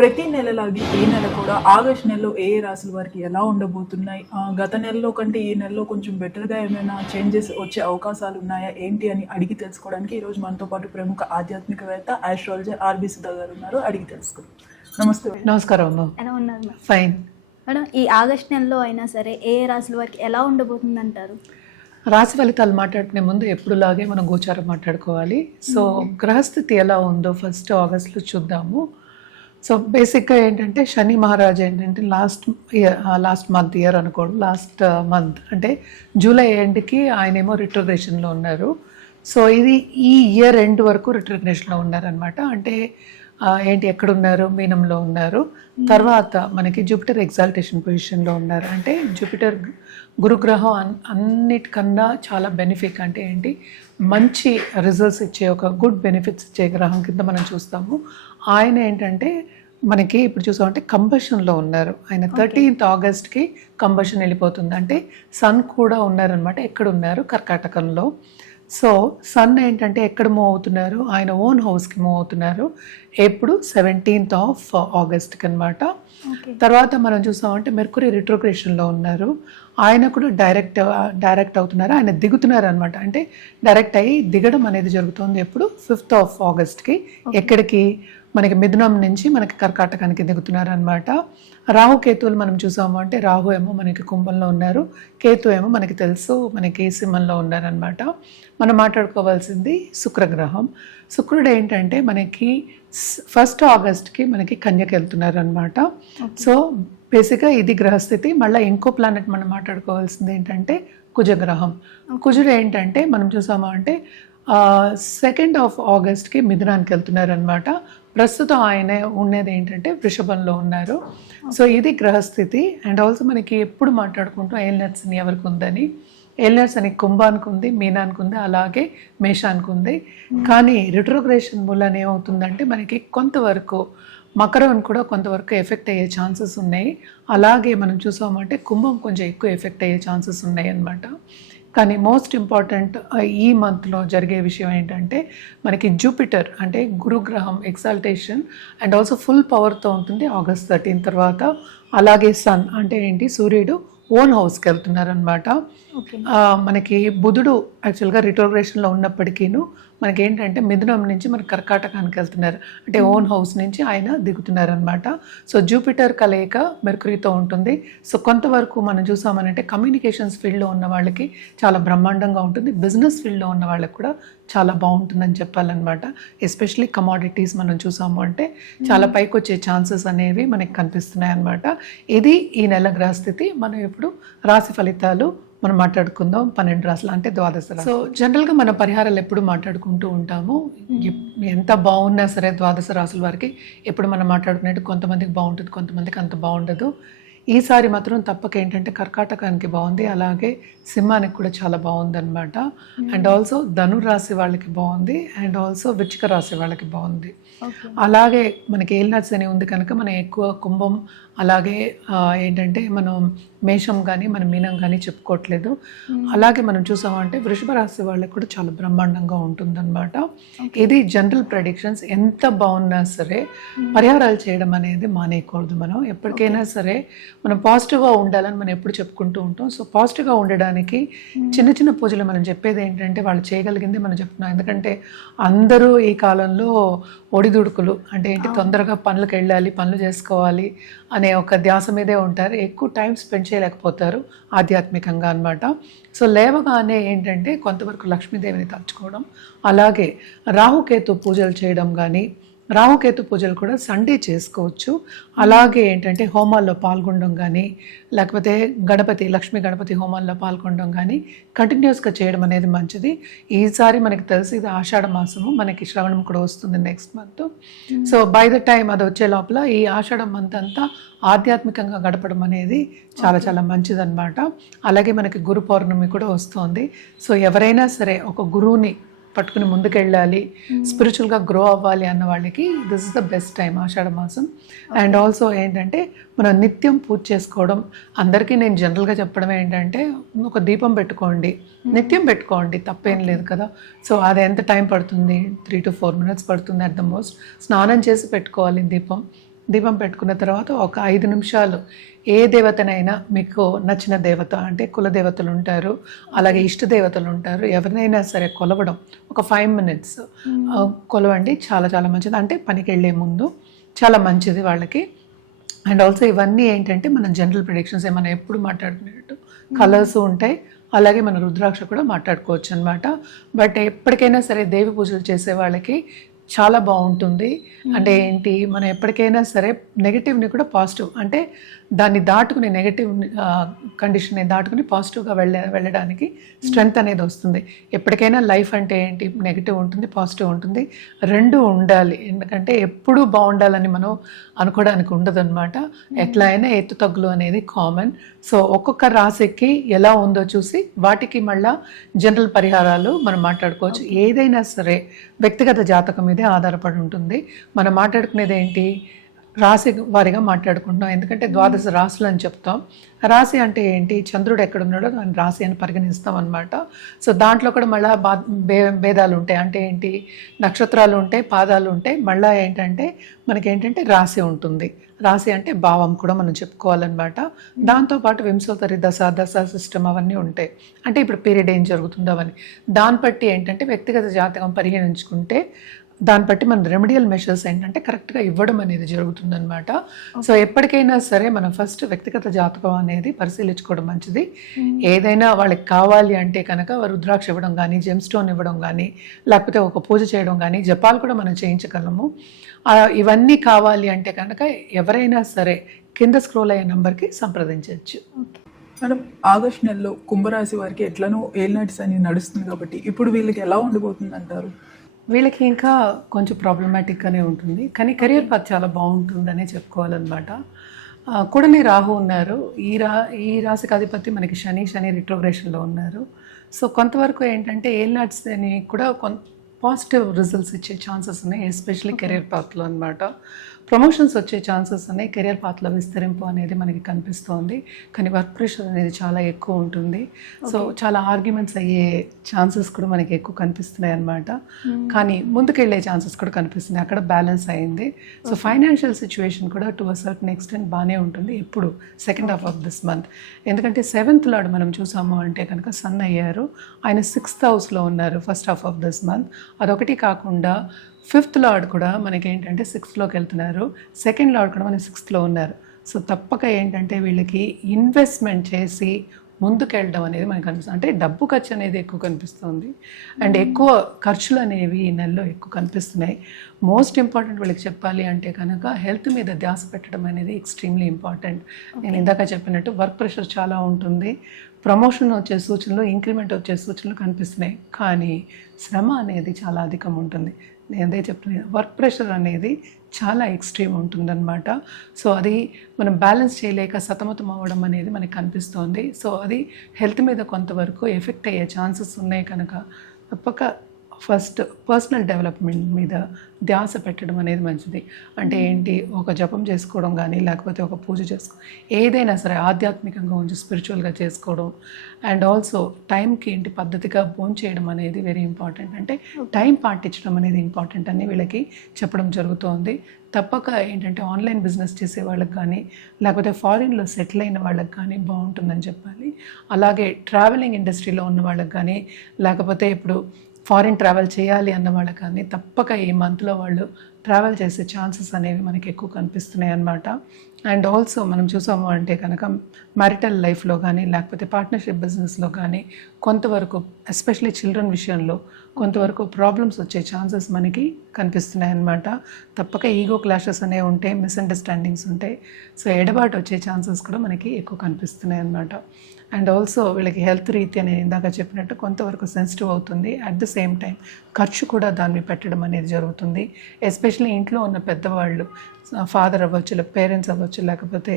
ప్రతి నెలలాగే ఈ నెల కూడా ఆగస్ట్ నెలలో ఏ ఏ రాశుల వారికి ఎలా ఉండబోతున్నాయి, గత నెలలో కంటే ఈ నెలలో కొంచెం బెటర్గా ఏమైనా చేంజెస్ వచ్చే అవకాశాలు ఉన్నాయా ఏంటి అని అడిగి తెలుసుకోవడానికి ఈరోజు మనతో పాటు ప్రముఖ ఆధ్యాత్మికవేత్త ఆస్ట్రాలజర్ ఆర్బి సుధా గారు ఉన్నారు. అడిగి తెలుసుకుందాం. నమస్తే. నమస్కారం అమ్మ. ఎలా ఉన్నారు మేడం? ఫైన్ మేడం, ఈ ఆగస్ట్ నెలలో అయినా సరే ఏ ఏ రాశుల వారికి ఎలా ఉండబోతుంది అంటారు? రాశి ఫలితాలు మాట్లాడుకునే ముందు ఎప్పుడులాగే మనం గోచారం మాట్లాడుకోవాలి. సో గ్రహస్థితి ఎలా ఉందో ఫస్ట్ ఆగస్ట్లో చూద్దాము. సో బేసిక్గా ఏంటంటే శని మహారాజు ఏంటంటే లాస్ట్ మంత్ అనుకోండి, లాస్ట్ మంత్ అంటే జూలై ఎండ్కి ఆయనేమో రిట్రోగ్రేషన్లో ఉన్నారు. సో ఇది ఈ ఇయర్ ఎండ్ వరకు రిట్రోగ్రేషన్లో ఉన్నారనమాట. అంటే ఏంటి ఎక్కడున్నారు, మీనంలో ఉన్నారు. తర్వాత మనకి జూపిటర్ ఎగ్జాల్టేషన్ పొజిషన్లో ఉన్నారు. అంటే జూపిటర్ గురుగ్రహం అన్నిటికన్నా చాలా బెనిఫిట్, అంటే ఏంటి మంచి రిజల్ట్స్ ఇచ్చే ఒక గుడ్ బెనిఫిట్స్ ఇచ్చే గ్రహం కింద మనం చూస్తాము. ఆయన ఏంటంటే మనకి ఇప్పుడు చూసామంటే కంబషన్లో ఉన్నారు. ఆయన 13th ఆగస్ట్కి కంబషన్ వెళ్ళిపోతుంది. అంటే సన్ కూడా ఉన్నారనమాట. ఎక్కడ ఉన్నారు? కర్కాటకంలో. సో సన్ ఏంటంటే ఎక్కడ మూవ్ అవుతున్నారు? ఆయన ఓన్ హౌస్కి మూవ్ అవుతున్నారు. ఎప్పుడు 17th ఆగస్ట్కి అనమాట. తర్వాత మనం చూసామంటే మెర్కురీ రిట్రోగ్రేషన్లో ఉన్నారు. ఆయన కూడా డైరెక్ట్ అవుతున్నారు. ఆయన దిగుతున్నారు అనమాట. అంటే డైరెక్ట్ అయ్యి దిగడం అనేది జరుగుతుంది ఎప్పుడు 5th ఆగస్ట్కి. ఎక్కడికి? మనకి మిథునం నుంచి మనకి కర్కాటకానికి దిగుతున్నారు అనమాట. రాహు కేతువులు మనం చూసాము అంటే రాహు ఏమో మనకి కుంభంలో ఉన్నారు, కేతు ఏమో మనకి తెలుసు మనకి సింహంలో ఉన్నారనమాట. మనం మాట్లాడుకోవాల్సింది శుక్రగ్రహం. శుక్రుడు ఏంటంటే మనకి 1st ఆగస్ట్కి మనకి కన్యకి వెళ్తున్నారు అనమాట. సో బేసిక్గా ఇది గ్రహస్థితి. మళ్ళీ ఇంకో ప్లానెట్ మనం మాట్లాడుకోవాల్సింది ఏంటంటే కుజగ్రహం. కుజుడు ఏంటంటే మనం చూసాము అంటే 2nd ఆగస్ట్కి మిథునానికి వెళ్తున్నారు అనమాట. ప్రస్తుతం ఆయన ఉన్నది ఏంటంటే వృషభంలో ఉన్నారు. సో ఇది గ్రహస్థితి. అండ్ ఆల్సో మనకి ఎప్పుడు మాట్లాడుకుంటాం ఏలినట్స్ అని ఎవరికి ఉందని. ఏలినట్స్ అని కుంభానికి ఉంది, మీనానికి ఉంది, అలాగే మేషానికి ఉంది. కానీ రిట్రోగ్రేషన్ మూలన ఏమవుతుందంటే మనకి కొంతవరకు మకరం కూడా కొంతవరకు ఎఫెక్ట్ అయ్యే ఛాన్సెస్ ఉన్నాయి. అలాగే మనం చూసామంటే కుంభం కొంచెం ఎక్కువ ఎఫెక్ట్ అయ్యే ఛాన్సెస్ ఉన్నాయి అన్నమాట. కానీ మోస్ట్ ఇంపార్టెంట్ ఈ మంత్లో జరిగే విషయం ఏంటంటే మనకి జూపిటర్ అంటే గురుగ్రహం ఎగ్జాల్టేషన్ అండ్ ఆల్సో ఫుల్ పవర్తో ఉంటుంది ఆగస్ట్ 13 తర్వాత. అలాగే సన్ అంటే ఏంటి సూర్యుడు ఓన్ హౌస్కి వెళ్తున్నారు అనమాట. మనకి బుధుడు యాక్చువల్గా రిట్రోగ్రేషన్లో ఉన్నప్పటికీను మనకి ఏంటంటే మిథునం నుంచి మనకి కర్కాటకానికి వెళ్తున్నారు. అంటే ఓన్ హౌస్ నుంచి ఆయన దిగుతున్నారు అనమాట. సో జూపిటర్ కలయిక మెర్కురీతో ఉంటుంది. సో కొంతవరకు మనం చూసామనంటే కమ్యూనికేషన్స్ ఫీల్డ్లో ఉన్న వాళ్ళకి చాలా బ్రహ్మాండంగా ఉంటుంది. బిజినెస్ ఫీల్డ్లో ఉన్న వాళ్ళకి కూడా చాలా బాగుంటుందని చెప్పాలన్నమాట. ఎస్పెషలీ కమాడిటీస్ మనం చూసాము అంటే చాలా పైకి వచ్చే ఛాన్సెస్ అనేవి మనకి కనిపిస్తున్నాయి అన్నమాట. ఇది ఈ నెల గ్రహస్థితి. మనం ఇప్పుడు రాశి ఫలితాలు మనం మాట్లాడుకుందాం. 12 రాశులు అంటే 12 రాశులు. సో జనరల్గా మన పరిహారాలు ఎప్పుడు మాట్లాడుకుంటూ ఉంటాము. ఎంత బాగున్నా సరే 12 రాశుల వారికి ఎప్పుడు మనం మాట్లాడుకునేట్టు కొంతమందికి బాగుంటుంది, కొంతమందికి అంత బాగుండదు. ఈసారి మాత్రం తప్పక ఏంటంటే కర్కాటకానికి బాగుంది, అలాగే సింహానికి కూడా చాలా బాగుంది అనమాట. అండ్ ఆల్సో ధనురాశి వాళ్ళకి బాగుంది, అండ్ ఆల్సో వృశ్చిక రాశి వాళ్ళకి బాగుంది. అలాగే మనకి ఏలినాట్స్ అని ఉంది కనుక మనం ఎక్కువ కుంభం అలాగే ఏంటంటే మనం మేషం కానీ మనం మీనం కానీ చెప్పుకోవట్లేదు. అలాగే మనం చూసామంటే వృషభ రాశి వాళ్ళకి కూడా చాలా బ్రహ్మాండంగా ఉంటుందన్నమాట. ఇది జనరల్ ప్రెడిక్షన్స్. ఎంత బాగున్నా సరే పరిహారాలు చేయడం అనేది మానేయకూడదు. మనం ఎప్పటికైనా సరే మనం పాజిటివ్గా ఉండాలని మనం ఎప్పుడు చెప్పుకుంటూ ఉంటాం. సో పాజిటివ్గా ఉండడానికి చిన్న చిన్న పూజలు మనం చెప్పేది ఏంటంటే వాళ్ళు చేయగలిగింది మనం చెప్తున్నాం. ఎందుకంటే అందరూ ఈ కాలంలో ఒడిదుడుకులు అంటే ఏంటి తొందరగా పనులకు వెళ్ళాలి, పనులు చేసుకోవాలి అనే ఒక ధ్యాస మీదే ఉంటారు. ఎక్కువ టైం స్పెండ్ చేయలేకపోతారు ఆధ్యాత్మికంగా అనమాట. సో లేవగానే ఏంటంటే కొంతవరకు లక్ష్మీదేవిని తలుచుకోవడం, అలాగే రాహుకేతు పూజలు చేయడం కానీ, రాహుకేతు పూజలు కూడా సండే చేసుకోవచ్చు. అలాగే ఏంటంటే హోమాల్లో పాల్గొనడం కానీ, లేకపోతే లక్ష్మీ గణపతి హోమాల్లో పాల్గొనడం కానీ కంటిన్యూస్గా చేయడం అనేది మంచిది. ఈసారి మనకి తెలిసి ఇది ఆషాఢ మాసము, మనకి శ్రవణం కూడా వస్తుంది next month. So by the time అది వచ్చే లోపల ఈ ఆషాఢ మంత్ అంతా ఆధ్యాత్మికంగా గడపడం అనేది చాలా చాలా మంచిదన్నమాట. అలాగే మనకి గురు పౌర్ణమి కూడా వస్తుంది. సో ఎవరైనా సరే ఒక గురువుని పట్టుకుని ముందుకెళ్ళాలి, స్పిరిచువల్గా గ్రో అవ్వాలి అన్న వాళ్ళకి this is the best time ఆషాఢ మాసం. అండ్ ఆల్సో ఏంటంటే మనం నిత్యం పూజ చేసుకోవడం. అందరికీ నేను జనరల్గా చెప్పడం ఏంటంటే ఒక దీపం పెట్టుకోండి, నిత్యం పెట్టుకోండి, తప్పేం లేదు కదా. సో అది ఎంత టైం పడుతుంది? 3 to 4 minutes పడుతుంది అట్ ద మోస్ట్. స్నానం చేసి పెట్టుకోవాలి దీపం. దీపం పెట్టుకున్న తర్వాత ఒక 5 నిమిషాలు ఏ దేవతనైనా మీకు నచ్చిన దేవత అంటే కుల దేవతలు ఉంటారు, అలాగే ఇష్ట దేవతలు ఉంటారు, ఎవరినైనా సరే కొలవడం ఒక 5 minutes కొలవండి. చాలా చాలా మంచిది, అంటే పనికి వెళ్ళే ముందు చాలా మంచిది వాళ్ళకి. అండ్ ఆల్సో ఇవన్నీ ఏంటంటే మన జనరల్ ప్రిడిక్షన్స్ మనం ఎప్పుడు మాట్లాడుకునేటట్టు కలర్స్ ఉంటాయి, అలాగే మన రుద్రాక్ష కూడా మాట్లాడుకోవచ్చు అనమాట. బట్ ఎప్పటికైనా సరే దేవి పూజలు చేసే వాళ్ళకి చాలా బాగుంటుంది. అంటే ఏంటి, మనం ఎప్పటికైనా సరే నెగిటివ్ని కూడా పాజిటివ్, అంటే దాన్ని దాటుకుని నెగిటివ్ కండిషన్ని దాటుకుని పాజిటివ్గా వెళ్ళడానికి స్ట్రెంగ్త్ అనేది వస్తుంది. ఎప్పటికైనా లైఫ్ అంటే ఏంటి, నెగిటివ్ ఉంటుంది, పాజిటివ్ ఉంటుంది, రెండు ఉండాలి. ఎందుకంటే ఎప్పుడూ బాగుండాలని మనం అనుకోవడానికి ఉండదు అనమాట. ఎట్లా అయినా ఎత్తు తగ్గులు అనేది కామన్. సో ఒక్కొక్క రాశికి ఎలా ఉందో చూసి వాటికి మళ్ళా జనరల్ పరిహారాలు మనం మాట్లాడుకోవచ్చు. ఏదైనా సరే వ్యక్తిగత జాతకం మీదే ఆధారపడి ఉంటుంది. మనం మాట్లాడుకునేది ఏంటి, రాశి వారిగా మాట్లాడుకుంటున్నాం, ఎందుకంటే ద్వాదశ రాశులు అని చెప్తాం. రాశి అంటే ఏంటి, చంద్రుడు ఎక్కడున్నాడో దాన్ని రాశి అని పరిగణిస్తాం అనమాట. సో దాంట్లో కూడా మళ్ళీ భేదాలు ఉంటాయి. అంటే ఏంటి, నక్షత్రాలు ఉంటాయి, పాదాలు ఉంటాయి, మళ్ళీ ఏంటంటే మనకేంటంటే రాశి ఉంటుంది. రాశి అంటే భావం కూడా మనం చెప్పుకోవాలన్నమాట. దాంతోపాటు వింశోత్తరి దశ సిస్టమ్ అవన్నీ ఉంటాయి. అంటే ఇప్పుడు పీరియడ్ ఏం జరుగుతుందో అవన్నీ దాన్ని బట్టి ఏంటంటే వ్యక్తిగత జాతకం పరిగణించుకుంటే దాన్ని బట్టి మన రెమెడియల్ మెషర్స్ ఏంటంటే కరెక్ట్గా ఇవ్వడం అనేది జరుగుతుందన్నమాట. సో ఎప్పటికైనా సరే మనం ఫస్ట్ వ్యక్తిగత జాతకం అనేది పరిశీలించుకోవడం మంచిది. ఏదైనా వాళ్ళకి కావాలి అంటే కనుక రుద్రాక్ష ఇవ్వడం కానీ, జెమ్ స్టోన్ ఇవ్వడం కానీ, లేకపోతే ఒక పూజ చేయడం కానీ, జపాలు కూడా మనం చేయించగలము. ఇవన్నీ కావాలి అంటే కనుక ఎవరైనా సరే కింద స్క్రోల్ అయ్యే నెంబర్కి సంప్రదించవచ్చు. మేడం, ఆగస్ట్ నెలలో కుంభరాశి వారికి ఎట్లనో ఏలినాటి శని నడుస్తుంది కాబట్టి ఇప్పుడు వీళ్ళకి ఎలా ఉండిపోతుంది అంటారు? వీళ్ళకి ఇంకా కొంచెం ప్రాబ్లమాటిక్గానే ఉంటుంది, కానీ కెరియర్ పాత్ చాలా బాగుంటుందనే చెప్పుకోవాలన్నమాట. కూడానే రాహు ఉన్నారు. ఈ రాశికి అధిపతి మనకి శని రిట్రోగ్రేషన్లో ఉన్నారు. సో కొంతవరకు ఏంటంటే ఏలినాటి కూడా పాజిటివ్ రిజల్ట్స్ ఇచ్చే ఛాన్సెస్ ఉన్నాయి, ఎస్పెషల్లీ కెరియర్ పాత్లో అనమాట. ప్రమోషన్స్ వచ్చే ఛాన్సెస్ ఉన్నాయి, కెరియర్ పాత్లో విస్తరింపు అనేది మనకి కనిపిస్తోంది. కానీ వర్క్ ప్రెషర్ అనేది చాలా ఎక్కువ ఉంటుంది. సో చాలా ఆర్గ్యుమెంట్స్ అయ్యే ఛాన్సెస్ కూడా మనకి ఎక్కువ కనిపిస్తున్నాయి అనమాట. కానీ ముందుకెళ్ళే ఛాన్సెస్ కూడా కనిపిస్తున్నాయి, అక్కడ బ్యాలెన్స్ అయింది. సో ఫైనాన్షియల్ సిచ్యువేషన్ కూడా టు అ సర్టన్ ఎక్స్టెంట్ బాగానే ఉంటుంది ఇప్పుడు second half of this month. ఎందుకంటే 7th లార్డ్ మనం చూసాము అంటే కనుక సన్ అయ్యారు, ఆయన 6th హౌస్లో ఉన్నారు first half of this month. అదొకటి కాకుండా 5th లార్డ్ కూడా మనకి ఏంటంటే 6thలోకి వెళ్తున్నారు, 2nd లార్డ్ కూడా మనకి 6thలో ఉన్నారు. సో తప్పక ఏంటంటే వీళ్ళకి ఇన్వెస్ట్మెంట్ చేసి ముందుకెళ్ళడం అనేది మనకు కనిపిస్తుంది. అంటే డబ్బు ఖర్చు అనేది ఎక్కువ కనిపిస్తుంది, అండ్ ఎక్కువ ఖర్చులు అనేవి ఈ నెలలో ఎక్కువ కనిపిస్తున్నాయి. మోస్ట్ ఇంపార్టెంట్ వీళ్ళకి చెప్పాలి అంటే కనుక హెల్త్ మీద ధ్యాస పెట్టడం అనేది ఎక్స్ట్రీమ్లీ ఇంపార్టెంట్. నేను ఇందాక చెప్పినట్టు వర్క్ ప్రెషర్ చాలా ఉంటుంది, ప్రమోషన్ వచ్చే సూచనలు, ఇంక్రిమెంట్ వచ్చే సూచనలు కనిపిస్తున్నాయి, కానీ శ్రమ అనేది చాలా అధికం ఉంటుంది. నేను అదే చెప్తున్నాను, వర్క్ ప్రెషర్ అనేది చాలా ఎక్స్ట్రీమ్ ఉంటుందన్నమాట. సో అది మనం బ్యాలెన్స్ చేయలేక సతమతం అవ్వడం అనేది మనకి కనిపిస్తోంది. సో అది హెల్త్ మీద కొంతవరకు ఎఫెక్ట్ అయ్యే ఛాన్సెస్ ఉన్నాయి కనుక తప్పక ఫస్ట్ పర్సనల్ డెవలప్మెంట్ మీద ధ్యాస పెట్టడం అనేది మంచిది. అంటే ఏంటి, ఒక జపం చేసుకోవడం కానీ, లేకపోతే ఒక పూజ ఏదైనా సరే ఆధ్యాత్మికంగా ఉంచి స్పిరిచువల్గా చేసుకోవడం. అండ్ ఆల్సో టైంకి ఏంటి పద్ధతిగా భోంచేయడం అనేది వెరీ ఇంపార్టెంట్. అంటే టైం పాటించడం అనేది ఇంపార్టెంట్ అని వీళ్ళకి చెప్పడం జరుగుతోంది. తప్పక ఏంటంటే ఆన్లైన్ బిజినెస్ చేసే వాళ్ళకి కానీ, లేకపోతే ఫారిన్లో సెటిల్ అయిన వాళ్ళకి కానీ బాగుంటుందని చెప్పాలి. అలాగే ట్రావెలింగ్ ఇండస్ట్రీలో ఉన్న వాళ్ళకి కానీ, లేకపోతే ఇప్పుడు ఫారిన్ ట్రావెల్ చేయాలి అన్న వాళ్ళకి కానీ తప్పక ఈ మంత్లో వాళ్ళు ట్రావెల్ చేసే ఛాన్సెస్ అనేవి మనకి ఎక్కువ కనిపిస్తున్నాయి అన్నమాట. అండ్ ఆల్సో మనం చూసాము అంటే కనుక మ్యారిటల్ లైఫ్లో కానీ, లేకపోతే పార్ట్నర్షిప్ బిజినెస్లో కానీ కొంతవరకు ఎస్పెషలీ చిల్డ్రన్ విషయంలో కొంతవరకు ప్రాబ్లమ్స్ వచ్చే ఛాన్సెస్ మనకి కనిపిస్తున్నాయి అన్నమాట. తప్పక ఈగో క్లాషెస్ అనేవి ఉంటాయి, మిస్అండర్స్టాండింగ్స్ ఉంటాయి. సో ఎడబాటు వచ్చే ఛాన్సెస్ కూడా మనకి ఎక్కువ కనిపిస్తున్నాయి అన్నమాట. అండ్ ఆల్సో వీళ్ళకి హెల్త్ రీత్యా నేను ఇందాక చెప్పినట్టు కొంతవరకు సెన్సిటివ్ అవుతుంది. అట్ ద సేమ్ టైం ఖర్చు కూడా దాన్ని పెట్టడం అనేది జరుగుతుంది. ఎస్పెషల్లీ ఇంట్లో ఉన్న పెద్దవాళ్ళు, ఫాదర్ అవ్వచ్చు, పేరెంట్స్ అవ్వచ్చు, లేకపోతే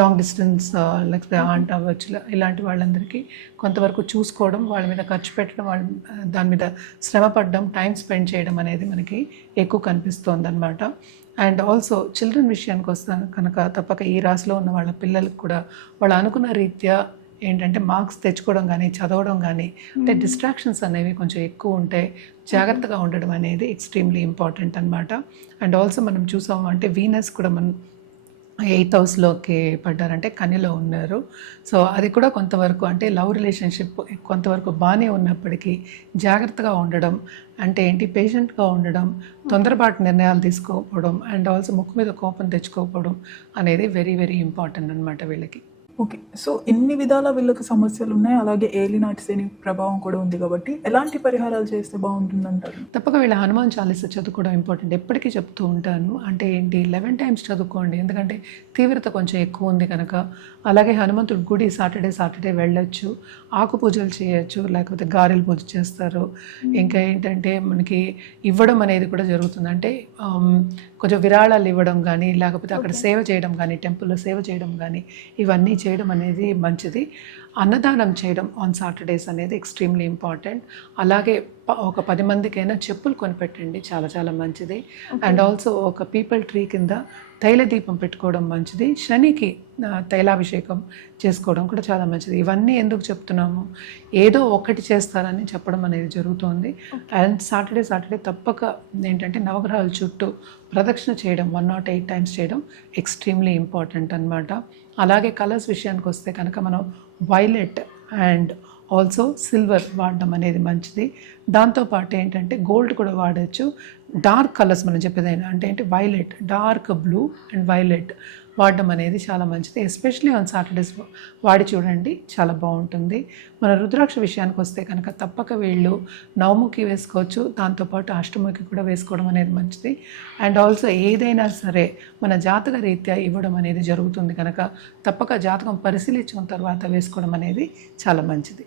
లాంగ్ డిస్టెన్స్ లేకపోతే ఆంట్ అవ్వచ్చు, ఇలాంటి వాళ్ళందరికీ కొంతవరకు చూసుకోవడం, వాళ్ళ మీద ఖర్చు పెట్టడం, వాళ్ళ దాని మీద శ్రమ పడడం, టైం స్పెండ్ చేయడం అనేది మనకి ఎక్కువ కనిపిస్తుంది అన్నమాట. అండ్ ఆల్సో చిల్డ్రన్ విషయానికి వస్తాను కనుక తప్పక ఈ రాశిలో ఉన్న వాళ్ళ పిల్లలకు కూడా వాళ్ళు అనుకున్న రీత్యా ఏంటంటే మార్క్స్ తెచ్చుకోవడం కానీ చదవడం కానీ అంటే డిస్ట్రాక్షన్స్ అనేవి కొంచెం ఎక్కువ ఉంటాయి. జాగ్రత్తగా ఉండడం అనేది ఎక్స్ట్రీమ్లీ ఇంపార్టెంట్ అనమాట. అండ్ ఆల్సో మనం చూసాము అంటే వీనస్ కూడా మనం 8th హౌస్లోకి పడ్డారంటే కన్యలో ఉన్నారు. సో అది కూడా కొంతవరకు అంటే లవ్ రిలేషన్షిప్ కొంతవరకు బాగానే ఉన్నప్పటికీ జాగ్రత్తగా ఉండడం అంటే ఏంటి, పేషెంట్గా ఉండడం, తొందరపాటు నిర్ణయాలు తీసుకోకపోవడం అండ్ ఆల్సో ముక్కు మీద కోపం తెచ్చుకోకపోవడం అనేది వెరీ వెరీ ఇంపార్టెంట్ అనమాట వీళ్ళకి. ఓకే. సో ఇన్ని విధాల వీళ్ళకి సమస్యలు ఉన్నాయి. అలాగే ఏలినాటి శని ప్రభావం కూడా ఉంది కాబట్టి ఎలాంటి పరిహారాలు చేస్తే బాగుంటుందంటారు? తప్పక వీళ్ళ హనుమాన్ చాలీస చదువుకోవడం ఇంపార్టెంట్. ఎప్పటికీ చెప్తూ ఉంటాను. అంటే ఏంటి 11 times చదువుకోండి, ఎందుకంటే తీవ్రత కొంచెం ఎక్కువ ఉంది కనుక. అలాగే హనుమంతుడి గుడి సాటర్డే వెళ్ళొచ్చు, ఆకు పూజలు చేయొచ్చు, లేకపోతే గారెల పూజ చేస్తారు. ఇంకా ఏంటంటే మనకి ఇవ్వడం అనేది కూడా జరుగుతుంది. అంటే కొంచెం విరాళాలు ఇవ్వడం కానీ, లేకపోతే అక్కడ సేవ చేయడం కానీ, టెంపుల్లో సేవ చేయడం కానీ, ఇవన్నీ చేయడం అనేది మంచిది. అన్నదానం చేయడం ఆన్ సాటర్డేస్ అనేది ఎక్స్ట్రీమ్లీ ఇంపార్టెంట్. అలాగే ఒక 10 మందికైనా చెప్పులు కొనిపెట్టండి, చాలా చాలా మంచిది. అండ్ ఆల్సో ఒక పీపల్ ట్రీ కింద తైల దీపం పెట్టుకోవడం మంచిది. శనికి తైలాభిషేకం చేసుకోవడం కూడా చాలా మంచిది. ఇవన్నీ ఎందుకు చెప్తున్నాము, ఏదో ఒకటి చేస్తారని చెప్పడం అనేది జరుగుతుంది. అండ్ సాటర్డే తప్పక ఏంటంటే నవగ్రహాల చుట్టూ ప్రదక్షిణ చేయడం 108 times చేయడం ఎక్స్ట్రీమ్లీ ఇంపార్టెంట్ అనమాట. అలాగే కలర్స్ విషయానికి వస్తే కనుక మనం వైలెట్ అండ్ ఆల్సో సిల్వర్ వాడడం అనేది మంచిది. దాంతోపాటు ఏంటంటే గోల్డ్ కూడా వాడచ్చు. డార్క్ కలర్స్ మనం చెప్పేదైనా అంటే ఏంటి violet, dark blue and violet వాడడం అనేది చాలా మంచిది. ఎస్పెషలీ ఆన్ సాటర్డేస్ వాడి చూడండి, చాలా బాగుంటుంది. మన రుద్రాక్ష విషయానికి వస్తే కనుక తప్పక వీళ్ళు నవముఖి వేసుకోవచ్చు, దాంతోపాటు అష్టముఖి కూడా వేసుకోవడం అనేది మంచిది. అండ్ ఆల్సో ఏదైనా సరే మన జాతక రీత్యా ఇవ్వడం అనేది జరుగుతుంది కనుక తప్పక జాతకం పరిశీలించిన తర్వాత వేసుకోవడం అనేది చాలా మంచిది.